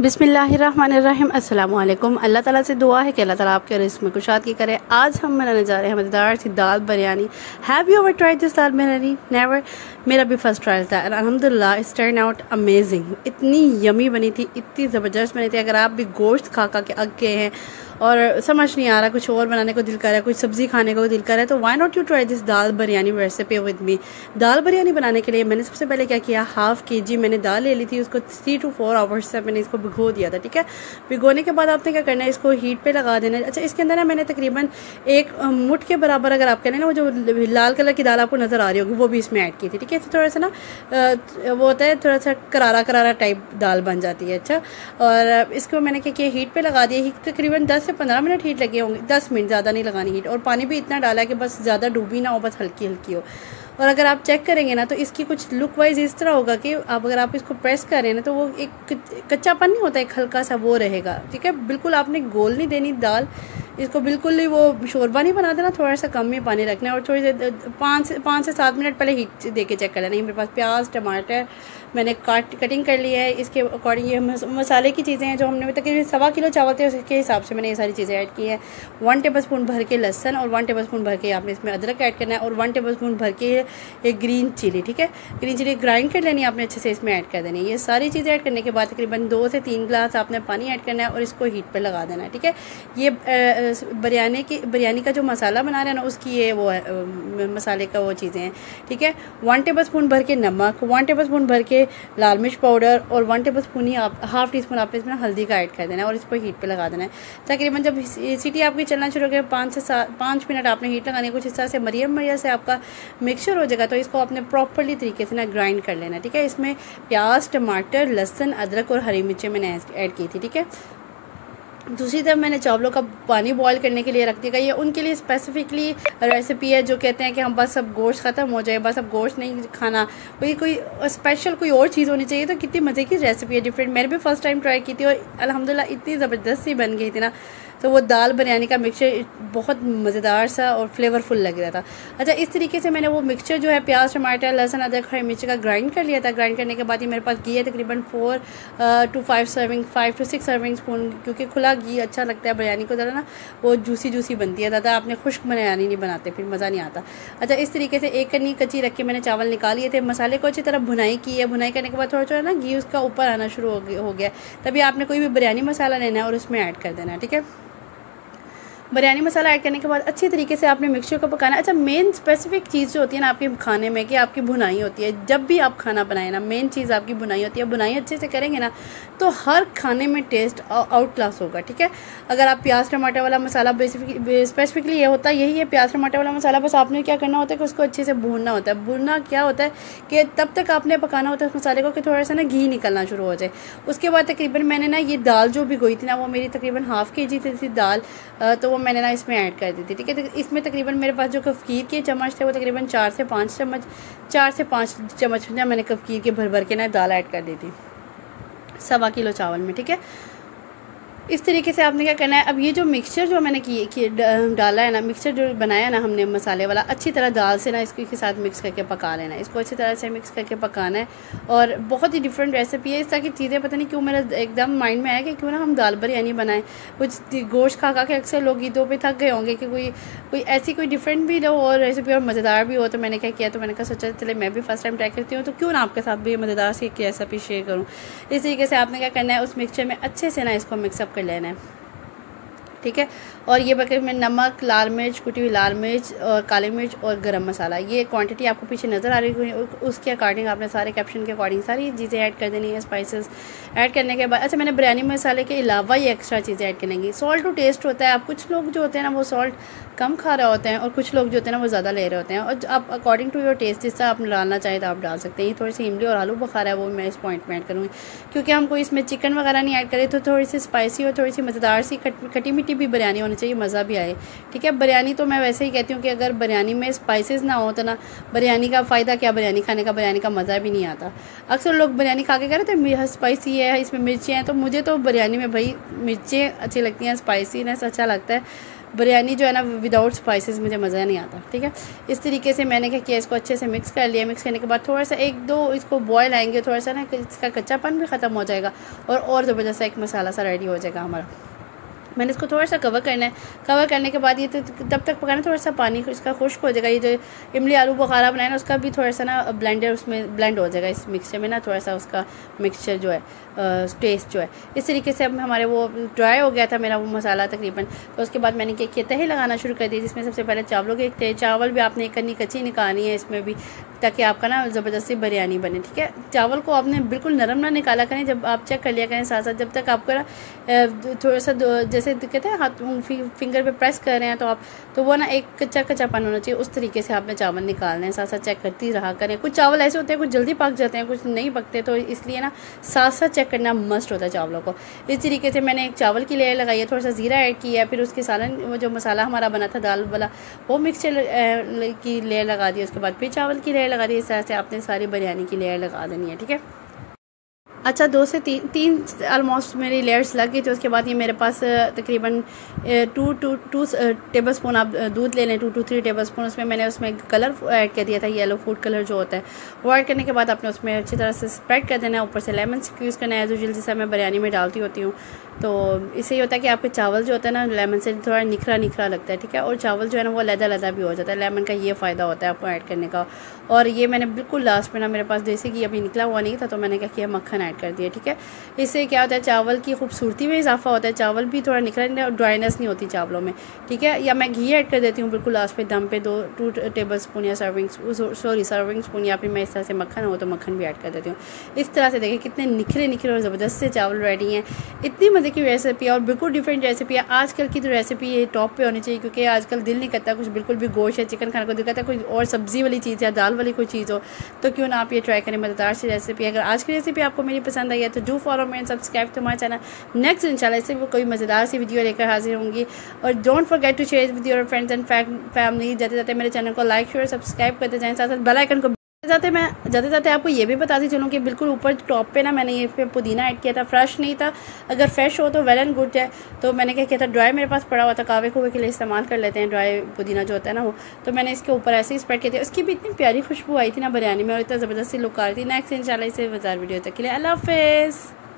बिस्मिल्लाहिर्रहमानिर्रहीम। अस्सलाम वालेकुम। अल्लाह ताला से दुआ है कि अल्लाह ताला आपके रिस्क में कुशादगी करे। आज हम बनाने जा रहे हैं मज़ेदार सी दाल biryani. Have you ever tried this dal biryani? Never. मेरा भी फर्स्ट ट्रायल था और अल्हम्दुलिल्लाह इट्स टर्न आउट अमेजिंग। इतनी यमी बनी थी, इतनी ज़बरदस्त बनी थी। अगर आप भी गोश्त खा के अग गए हैं और समझ नहीं आ रहा, कुछ और बनाने को दिल कर रहा है, कुछ सब्ज़ी खाने को दिल कर रहा है, तो why not you try this dal biryani recipe with me. दाल बिरयानी बनाने के लिए मैंने सबसे पहले क्या किया, हाफ़ के जी मैंने दाल ले ली थी। उसको 3 to 4 आवर्स से मैंने इसको भिगो दिया था। ठीक है, भिगोने के बाद आपने क्या करना है, इसको हीट पे लगा देना है। अच्छा, इसके अंदर ना मैंने तकरीबन एक मुठ के बराबर, अगर आप करें ना, वो जो लाल कलर की दाल आपको नज़र आ रही होगी, वो भी इसमें ऐड की थी। ठीक है, तो थोड़ा सा ना वो होता है, थोड़ा सा करारा करारा टाइप दाल बन जाती है। अच्छा, और इसको मैंने क्या किया, हीट पे लगा दिया। हीट तकरीबन 10 से 15 मिनट हीट लगे होंगे, 10 मिनट, ज़्यादा नहीं लगानी हीट। और पानी भी इतना डाला कि बस ज़्यादा डूबी ना हो, बस हल्की हल्की हो। और अगर आप चेक करेंगे ना, तो इसकी कुछ लुक वाइज इस तरह होगा कि अगर आप इसको प्रेस करें ना, तो वो एक कच्चापन नहीं होता, एक हल्का सा वो रहेगा। ठीक है, बिल्कुल आपने गोल नहीं देनी दाल, इसको बिल्कुल ही वो शोरबा नहीं बना देना, थोड़ा सा कम ही पानी रखना है। और थोड़ी देर 5 से 7 मिनट पहले हीट दे के चेक कर लेना। मेरे पास प्याज टमाटर मैंने कटिंग कर ली है। इसके अकॉर्डिंग ये मसाले की चीज़ें हैं जो हमने तकरीबन 1.25 किलो चावल थे, उसके हिसाब से मैंने ये सारी चीज़ें ऐड की हैं। 1 टेबल स्पून भर के लहसन और 1 टेबल स्पून भर के आपने इसमें अदरक ऐड करना है, और 1 टेबल स्पून भर के एक ग्रीन चिली। ठीक है, ग्रीन चिली ग्राइंड कर लेनी है आपने, अच्छे से इसमें ऐड कर देनी है। ये सारी चीज़ें ऐड करने के बाद तकरीबन 2 से 3 गिलास आपने पानी ऐड करना है और इसको हीट पर लगा देना है। ठीक है, ये बिरयानी का जो मसाला बना रहे हैं ना, उसकी ये वो है, मसाले का वो चीज़ें हैं। ठीक है, 1 टेबल स्पून भर के नमक, 1 टेबल स्पून भर के लाल मिर्च पाउडर और 1 टेबल स्पून ही आप हाफ़ टी स्पून आपने इसमें हल्दी का ऐड कर देना है और इसको हीट पे लगा देना है। तकरीबन जब सीटी आपकी चलना शुरू हो गया, 5 मिनट आपने हीट लगानी है। कुछ इस तरह से मरियम से आपका मिक्सचर हो जाएगा, तो इसको आपने प्रॉपरली तरीके से ना ग्राइंड कर लेना है। ठीक है, इसमें प्याज टमाटर लहसुन अदरक और हरी मिर्चें मैंने ऐड की थी। ठीक है, दूसरी तरफ मैंने चावलों का पानी बॉईल करने के लिए रख दिया। ये उनके लिए स्पेसिफिकली रेसिपी है, जो कहते हैं कि हम बस अब गोश्त ख़त्म हो जाए, बस अब गोश्त नहीं खाना, कोई स्पेशल कोई और चीज़ होनी चाहिए। तो कितनी मज़े की रेसिपी है, डिफरेंट। मैंने भी फर्स्ट टाइम ट्राई की थी और अल्हम्दुलिल्लाह इतनी ज़बरदस्त सी बन गई थी ना। तो वो दाल बिरयानी का मिक्सचर बहुत मज़ेदार सा और फ्लेवरफुल लग रहा था। अच्छा, इस तरीके से मैंने वो मिक्सचर जो है प्याज टमाटर लहसुन अदरक हरी मिर्च का ग्राइंड कर लिया था। ग्राइंड करने के बाद ये मेरे पास घी है तकरीबन 5 to 6 सर्विंग स्पून, क्योंकि खुला घी अच्छा लगता है बिरयानी को, ज़रा ना वो जूसी बनती है। ज़्यादा आपने खुश्क बिरयानी नहीं बनाते, फिर मज़ा नहीं आता। अच्छा, इस तरीके से एक कन्नी कच्ची रख के मैंने चावल निकाल लिए थे। मसाले को अच्छी तरह भुनाई की है। भुनाई करने के बाद थोड़ा थोड़ा ना घी उसका ऊपर आना शुरू हो गया। तभी आपने कोई भी बिरयानी मसाला लेना है और उसमें ऐड कर देना है। ठीक है, बिरयानी मसाला ऐड करने के बाद अच्छी तरीके से आपने मिक्सचर को पकाना है। अच्छा, मेन स्पेसिफिक चीज़ जो होती है ना आपके खाने में, कि आपकी भुनाई होती है। जब भी आप खाना बनाए ना, मेन चीज़ आपकी भुनाई होती है। भुनाई अच्छे से करेंगे ना, तो हर खाने में टेस्ट आउट क्लास होगा। ठीक है, अगर आप प्याज टमाटर वाला मसाला, स्पेसिफिकली ये होता है, यही है प्याज टमाटर वाला मसाला। बस आपने क्या करना होता है कि उसको अच्छे से भूनना होता है। भूनना क्या होता है कि तब तक आपने पकाना होता है उस मसाले को कि थोड़ा सा ना घी निकलना शुरू हो जाए। उसके बाद तकरीबन मैंने ना ये दाल जो भिगोई थी ना, वो मेरी तकरीबन हाफ़ के जी थी दाल, तो वो मैंने ना इसमें ऐड कर दी थी। ठीक है, तो इसमें तकरीबन मेरे पास जो कफ़कीर के चम्मच थे, वो तकरीबन 4 से 5 चम्मच मैंने कफ़कीर के भर के ना दाल ऐड कर दी थी 1.25 किलो चावल में। ठीक है, इस तरीके से आपने क्या करना है, अब ये जो मिक्सचर जो मैंने डाला है ना, मिक्सचर जो बनाया है ना हमने मसाले वाला, अच्छी तरह दाल से ना इसके साथ मिक्स करके पका लेना है। इसको अच्छी तरह से मिक्स करके पकाना है। और बहुत ही डिफरेंट रेसिपी है। इस तरह की चीज़ें पता नहीं क्यों मेरा एकदम माइंड में आया कि क्यों ना हम दाल बिरयानी बनाएं। कुछ गोश्त खा के अक्सर लोग ईदों पे थक गए होंगे कि कोई ऐसी कोई डिफरेंट भी हो और रेसिपी और मज़ेदार भी हो। तो मैंने क्या किया, तो मैंने कहा सोचा चले मैं भी फर्स्ट टाइम ट्राई करती हूँ, तो क्यों ना आपके साथ भी मज़ेदार सी रेसिपी शेयर करूँ। इस तरीके से आपने क्या करना है, उस मिक्सचर में अच्छे से ना इसको मिक्सअप कर लेना है। ठीक है, और ये बकेट में नमक, लाल मिर्च, कुटी हुई लाल मिर्च और काली मिर्च और गरम मसाला, ये क्वांटिटी आपको पीछे नज़र आ रही है। उसके अकॉर्डिंग आपने सारे कैप्शन के अकॉर्डिंग सारी चीज़ें ऐड कर देनी है। स्पाइसेस ऐड करने के बाद, अच्छा, मैंने बिरयानी मसाले के अलावा ये एक्स्ट्रा चीज़ें ऐड करेंगी। सॉल्ट टू टेस्ट होता है। आप कुछ लोग जो होते हैं ना, वो सॉल्ट कम खा रहे होते हैं और कुछ लोग जो होते हैं ना, वो ज़्यादा ले रहे होते हैं। और आप अकॉर्डिंग टू योर टेस्ट जिस तरह आप डालना चाहें तो आप डाल सकते हैं। थोड़ी सी इमली और आलू बुखारा है, वो मैं इस पॉइंट में ऐड करूँगी, क्योंकि हम कोई इसमें चिकन वगैरह नहीं ऐड करें, तो थोड़ी सी स्पाइसी और थोड़ी सी मज़ेदार सी खटी मीठी भी बिरयानी होनी चाहिए, मज़ा भी आए। ठीक है, बिरयानी तो मैं वैसे ही कहती हूँ कि अगर बिरयानी में स्पाइसेस ना हो तो ना बिरयानी का फ़ायदा क्या, बिरयानी खाने का, बिरयानी का मज़ा भी नहीं आता। अक्सर लोग बिरयानी खा के कह रहे थे स्पाइसी है, इसमें मिर्चें हैं, तो मुझे तो बिरयानी में भाई मिर्चें अच्छी लगती हैं, स्पाइसीनेस अच्छा लगता है। बिरयानी जो है ना विदाउट स्पाइसेस मुझे मज़ा नहीं आता, ठीक है। इस तरीके से मैंने क्या किया, इसको अच्छे से मिक्स कर लिया। मिक्स करने के बाद थोड़ा सा 1-2 इसको बॉयल आएंगे, थोड़ा सा ना इसका कच्चापन भी ख़त्म हो जाएगा और ज़बरदस्त एक मसाला सा रेडी हो जाएगा हमारा। मैंने इसको थोड़ा सा कवर करना है। कवर करने के बाद ये तब तक पकाना, थोड़ा सा पानी इसका खुश्क हो जाएगा। ये जो इमली आलू बुखारा बनाया ना उसका भी थोड़ा सा ना ब्लेंडर उसमें ब्लेंड हो जाएगा इस मिक्सचर में ना, थोड़ा सा उसका मिक्सचर जो है टेस्ट जो है। इस तरीके से अब हमारे वो ड्राई हो गया था मेरा वो मसाला तकरीबन। तो उसके बाद मैंने क्या किया, तहे लगाना शुरू कर दी, जिसमें सबसे पहले चावलों के थे। चावल भी आपने करनी कच्ची निकालनी है इसमें भी, ताकि आपका ना ज़बरदस्ती बिरयानी बने, ठीक है। चावल को आपने बिल्कुल नरम ना निकाला करें, जब आप चेक कर लिया करें साथ साथ, जब तक आपको ना थोड़ा सा जैसे कहते हैं हाथ फिंगर पे प्रेस कर रहे हैं तो वो ना एक कच्चापन होना चाहिए, उस तरीके से आपने चावल निकालने हैं। साथ साथ चेक करती रहा करें। कुछ चावल ऐसे होते हैं, कुछ जल्दी पक जाते हैं, कुछ नहीं पकते, तो इसलिए ना साथ साथ चेक करना मस्ट होता है चावलों को। इस तरीके से मैंने एक चावल की लेयर लगाई है, थोड़ा सा ज़ीरा ऐड किया, फिर उसके सालन वो जो मसाला हमारा बना था दाल वाला वो मिक्सचर की लेयर लगा दी। उसके बाद फिर चावल की लेयर लगा दी। इस तरह से आपने सारी बिरयानी की लेयर लगा देनी है, ठीक है। अच्छा 2 से 3 ऑलमोस्ट मेरी लेयर्स लग गई। तो उसके बाद ये मेरे पास तकरीबन 2 टेबल स्पून आप दूध ले लें, 2 to 3 टेबल स्पून। उसमें कलर ऐड कर दिया था, येलो फूड कलर जो होता है वो ऐड करने के बाद आपने उसमें अच्छी तरह से स्प्रेड कर देना है। ऊपर से लेमन स्क्यूज़ करना है, जैसे मैं बिरयानी में डालती होती हूँ। तो इससे ये होता है कि आपके चावल जो होता है ना लेमन से थोड़ा निखरा निखरा लगता है, ठीक है। और चावल जो है ना वो लदा भी हो जाता है। लेमन का ये फ़ायदा होता है आपको ऐड करने का। और ये मैंने बिल्कुल लास्ट में ना, मेरे पास देसी घी अभी निकला हुआ नहीं था, तो मैंने क्या किया, मक्खन ऐड कर दिया, ठीक है। इससे क्या होता है, चावल की खूबसूरती में इजाफा होता है, चावल भी थोड़ा निखरा और ड्राइनेस नहीं होती चावलों में, ठीक है। या मैं घी ऐड कर देती हूँ बिल्कुल लास्ट पे दम पे 2 टेबल स्पून या सर्विंग स्पून, या फिर मैं इस तरह से मक्खन हो तो मक्खन भी ऐड कर देती हूँ। इस तरह से देखिए कितने निखरे और ज़बरदस्त से चावल रेडी हैं। इतनी मज़े की रेसिपी है और बिल्कुल डिफरेंट रेसिपी है। आजकल की तो रेसिपी ये टॉप पे होनी चाहिए, क्योंकि आजकल दिल नहीं करता कुछ बिल्कुल भी गोश्त या चिकन खाने को, दिल करता है कोई और सब्ज़ी वाली चीज़ या दाल वाली कोई चीज़ हो। तो क्यों ना आप ये ट्राई करें, मज़ेदार सी रेसिपी। अगर आज की रेसिपी आपको मेरी पसंद आई है तो do follow me and subscribe to my channel. Next इंशाल्लाह इससे भी कोई मज़ेदार सी वीडियो लेकर हाजिर होंगी। और don't forget to share with your friends and family. जाते जाते मेरे चैनल को लाइक शेयर सब्सक्राइब करते जाएँ, साथ साथ बेल आइकन को जाते जाते आपको ये भी बताती चलूँ कि बिल्कुल ऊपर टॉप पे ना मैंने ये पे पुदीना ऐड किया था। फ्रेश नहीं था, अगर फ्रेश हो तो वेल एंड गुड है। तो मैंने क्या किया था, ड्राई मेरे पास पड़ा हुआ था, कावे कुवे के लिए इस्तेमाल कर लेते हैं ड्राई पुदीना जो होता है ना वो। तो मैंने इसके ऊपर ऐसे ही स्प्रेड किया था। उसकी भी इतनी प्यारी खुशबू आई थी ना बिरयानी में, और इतना ज़बरदस्ती लुक आ रही थी। नेक्स्ट इंशाल्लाह इसे मज़ेदार वीडियो तक के लिए अल्लाह हाफ़िज़।